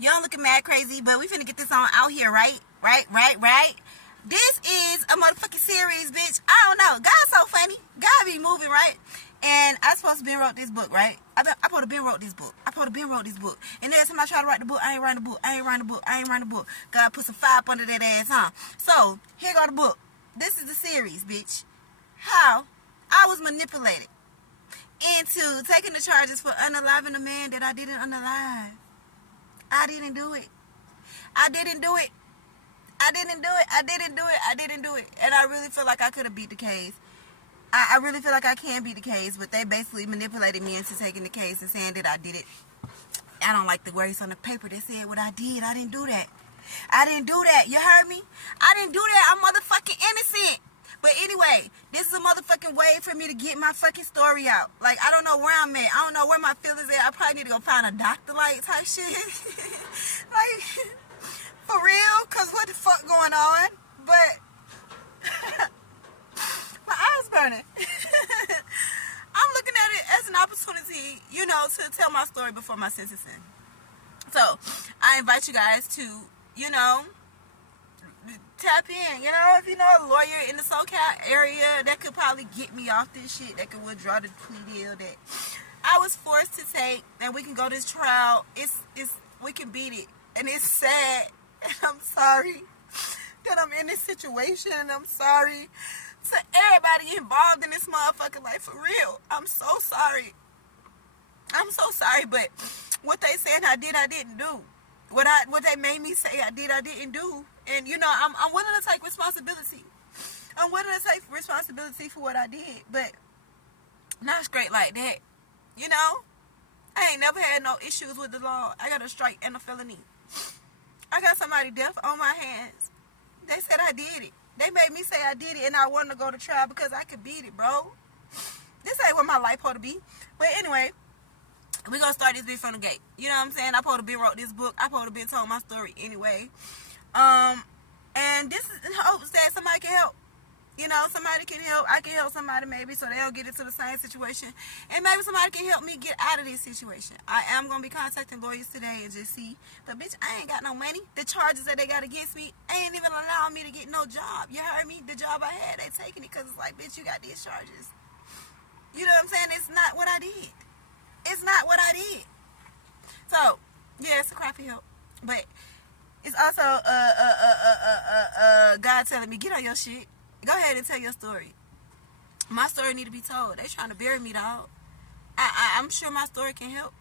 Y'all looking mad crazy, but we finna get this on out here, right? Right. This is a motherfucking series, bitch. I don't know. God's so funny. God be moving, right? And I supposed to been wrote this book, right? I supposed to been wrote this book. And then somebody try to write the book. I ain't writing the book. God put some fire up under that ass, huh? So, here go the book. This is the series, bitch. How I was manipulated into taking the charges for unaliving a man that I didn't unalive. I didn't do it. And I really feel like I could have beat the case. I really feel like I can beat the case, but they basically manipulated me into taking the case and saying that I did it. I don't like the words on the paper that said what I did. I didn't do that. You heard me? I didn't do that. I'm motherfucking innocent. But anyway, this is a motherfucking way for me to get my fucking story out. Like, I don't know where I'm at. I don't know where my feelings at. I probably need to go find a doctor, like, type shit. Like, for real? Because what the fuck going on? But my eyes burning. I'm looking at it as an opportunity, to tell my story before my sentencing. So, I invite you guys to, tap in. If you know a lawyer in the SoCal area that could probably get me off this shit, that could withdraw the plea deal that I was forced to take, and we can go this trial. We can beat it. And it's sad. And I'm sorry that I'm in this situation. And I'm sorry to everybody involved in this motherfucking life, for real. I'm so sorry. But what they said I didn't do. What they made me say I didn't do. And I'm willing to take responsibility. I'm willing to take responsibility for what I did, but not straight like that. I ain't never had no issues with the law. I got a strike and a felony. I got somebody deaf on my hands. They said I did it. They made me say I did it, and I wanted to go to trial because I could beat it, bro. This ain't what my life supposed to be. But anyway, we gonna start this bitch from the gate. You know what I'm saying? I supposed to be wrote this book. I supposed to be told my story anyway. And this is in hopes that somebody can help. Somebody can help. I can help somebody maybe so they don't get into the same situation. And maybe somebody can help me get out of this situation. I am going to be contacting lawyers today and just see. But, bitch, I ain't got no money. The charges that they got against me ain't even allowing me to get no job. You heard me? The job I had, they taking it because it's like, bitch, you got these charges. You know what I'm saying? It's not what I did. So, yeah, it's a crappy help. But it's also God telling me, get on your shit. Go ahead and tell your story. My story need to be told. They trying to bury me, dog. I'm sure my story can help.